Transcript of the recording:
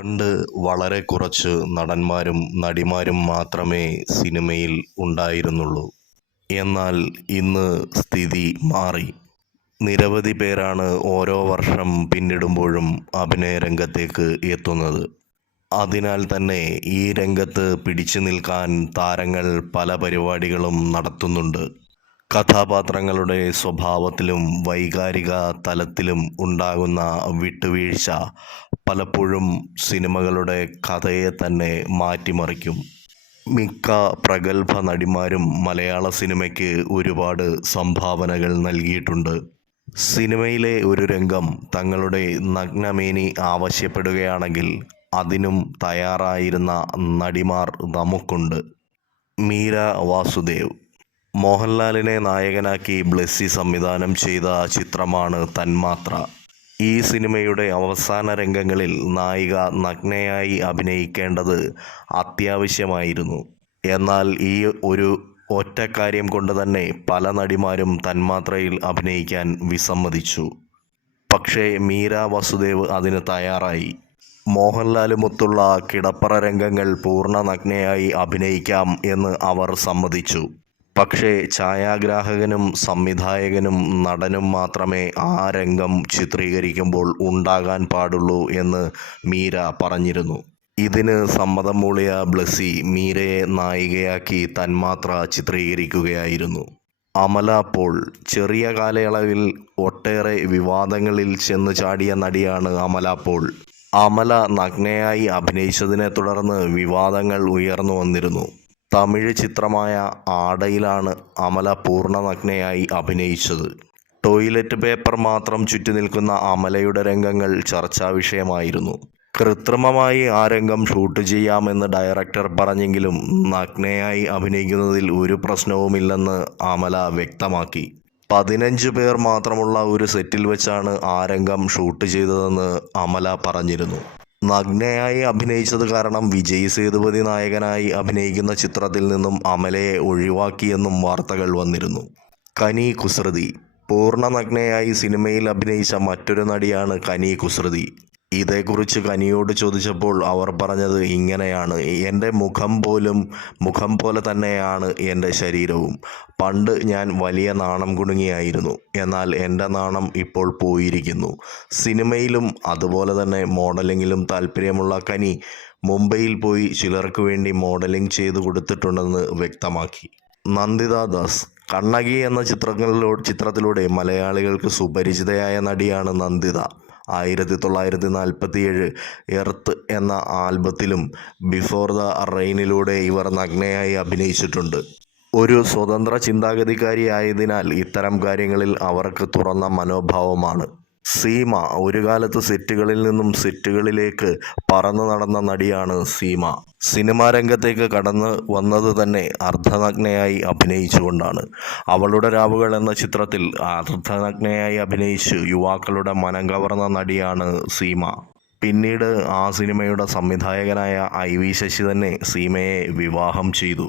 പണ്ട് വളരെ കുറച്ച് നടന്മാരും നടിമാരും മാത്രമേ സിനിമയിൽ ഉണ്ടായിരുന്നുള്ളൂ. എന്നാൽ ഇന്ന് സ്ഥിതി മാറി. നിരവധി പേരാണ് ഓരോ വർഷം പിന്നിടുമ്പോഴും അഭിനയ രംഗത്തേക്ക് എത്തുന്നത്. അതിനാൽ തന്നെ ഈ രംഗത്ത് പിടിച്ചു നിൽക്കാൻ താരങ്ങൾ പല പരിപാടികളും നടത്തുന്നുണ്ട്. കഥാപാത്രങ്ങളുടെ സ്വഭാവത്തിലും വൈകാരിക തലത്തിലും ഉണ്ടാകുന്ന വിട്ടുവീഴ്ച പലപ്പോഴും സിനിമകളുടെ കഥയെ തന്നെ മാറ്റിമറിക്കും. മിക്ക പ്രഗത്ഭ നടിമാരും മലയാള സിനിമയ്ക്ക് ഒരുപാട് സംഭാവനകൾ നൽകിയിട്ടുണ്ട്. സിനിമയിലെ ഒരു രംഗം തങ്ങളുടെ നഗ്നമേനി ആവശ്യപ്പെടുകയാണെങ്കിൽ അതിനും തയ്യാറായിരുന്ന നടിമാർ നമുക്കുണ്ട്. മീര വാസുദേവ്. മോഹൻലാലിനെ നായകനാക്കി ബ്ലെസ്സി സംവിധാനം ചെയ്ത ചിത്രമാണ് തന്മാത്ര. ഈ സിനിമയുടെ അവസാന രംഗങ്ങളിൽ നായിക നഗ്നയായി അഭിനയിക്കേണ്ടത് അത്യാവശ്യമായിരുന്നു. എന്നാൽ ഈ ഒരു ഒറ്റ കാര്യം കൊണ്ട് തന്നെ പല നടിമാരും തന്മാത്രയിൽ അഭിനയിക്കാൻ വിസമ്മതിച്ചു. പക്ഷേ മീര വസുദേവ് അതിന് തയ്യാറായി. മോഹൻലാലുമൊത്തുള്ള കിടപ്പറ രംഗങ്ങൾ പൂർണ നഗ്നയായി അഭിനയിക്കാം എന്ന് അവർ സമ്മതിച്ചു. പക്ഷേ ഛായാഗ്രാഹകനും സംവിധായകനും നടനും മാത്രമേ ആ രംഗം ചിത്രീകരിക്കുമ്പോൾ ഉണ്ടാകാൻ പാടുള്ളൂ എന്ന് മീര പറഞ്ഞിരുന്നു. ഇതിന് സമ്മതം മൂളിയ ബ്ലസ്സി മീരയെ നായികയാക്കി തന്മാത്ര ചിത്രീകരിക്കുകയായിരുന്നു. അമല പോൾ ചെറിയ കാലയളവിൽ ഒട്ടേറെ വിവാദങ്ങളിൽ ചെന്ന് ചാടിയ നടിയാണ് അമല പോൾ. അമല നഗ്നയായി അഭിനയിച്ചതിനെ തുടർന്ന് വിവാദങ്ങൾ ഉയർന്നു വന്നിരുന്നു. തമിഴ് ചിത്രമായ ആടയിലാണ് അമല പൂർണനഗ്നയായി അഭിനയിച്ചത്. ടോയ്ലറ്റ് പേപ്പർ മാത്രം ചുറ്റി നിൽക്കുന്ന അമലയുടെ രംഗങ്ങൾ ചർച്ചാ വിഷയമായിരുന്നു. കൃത്രിമമായി ആ രംഗം ഷൂട്ട് ചെയ്യാമെന്ന് ഡയറക്ടർ പറഞ്ഞെങ്കിലും നഗ്നയായി അഭിനയിക്കുന്നതിൽ ഒരു പ്രശ്നവുമില്ലെന്ന് അമല വ്യക്തമാക്കി. പതിനഞ്ച് പേർ മാത്രമുള്ള ഒരു സെറ്റിൽ വെച്ചാണ് ആ രംഗം ഷൂട്ട് ചെയ്തതെന്ന് അമല പറഞ്ഞിരുന്നു. നഗ്നയായി അഭിനയിച്ചത് കാരണം വിജയ് സേതുപതി നായകനായി അഭിനയിക്കുന്ന ചിത്രത്തിൽ നിന്നും അമലയെ ഒഴിവാക്കിയെന്നും വാർത്തകൾ വന്നിരുന്നു. കനി കുസൃതി. പൂർണ നഗ്നയായി സിനിമയിൽ അഭിനയിച്ച മറ്റൊരു നടിയാണ് കനി കുസൃതി. ഇതേക്കുറിച്ച് കനിയോട് ചോദിച്ചപ്പോൾ അവർ പറഞ്ഞത് ഇങ്ങനെയാണ്. എന്റെ മുഖം പോലും മുഖം പോലെ തന്നെയാണ് എന്റെ ശരീരവും. പണ്ട് ഞാൻ വലിയ നാണം കുണുങ്ങിയായിരുന്നു എന്നാൽ എന്റെ നാണം ഇപ്പോൾ പോയിരിക്കുന്നു. സിനിമയിലും അതുപോലെ തന്നെ മോഡലിങ്ങിലും താല്പര്യമുള്ള കനി മുംബൈയിൽ പോയി ചിലർക്ക് വേണ്ടി മോഡലിംഗ് ചെയ്തു കൊടുത്തിട്ടുണ്ടെന്ന് വ്യക്തമാക്കി. നന്ദിത ദാസ്. കണ്ണകി എന്ന ചിത്രങ്ങളിലൂടെ ചിത്രത്തിലൂടെ മലയാളികൾക്ക് സുപരിചിതയായ നടിയാണ് നന്ദിത. ആയിരത്തി തൊള്ളായിരത്തി നാൽപ്പത്തിയേഴ് എർത്ത് എന്ന ആൽബത്തിലും ബിഫോർ ദ റെയിനിലൂടെ ഇവർ നഗ്നയായി അഭിനയിച്ചിട്ടുണ്ട്. ഒരു സ്വതന്ത്ര ചിന്താഗതിക്കാരിയായതിനാൽ ഇത്തരം കാര്യങ്ങളിൽ അവർക്ക് തുറന്ന മനോഭാവമാണ്. സീമ. ഒരു കാലത്ത് സെറ്റുകളിൽ നിന്നും സെറ്റുകളിലേക്ക് പറന്നു നടന്ന നടിയാണ് സീമ. സിനിമാ രംഗത്തേക്ക് കടന്ന് വന്നത് തന്നെ അർദ്ധനഗ്നയായി അഭിനയിച്ചുകൊണ്ടാണ്. അവളുടെ രാവുകൾ എന്ന ചിത്രത്തിൽ അർദ്ധനഗ്നയായി അഭിനയിച്ച് യുവാക്കളുടെ മനം കവർന്ന നടിയാണ് സീമ. പിന്നീട് ആ സിനിമയുടെ സംവിധായകനായ ഐ വി ശശി തന്നെ സീമയെ വിവാഹം ചെയ്തു.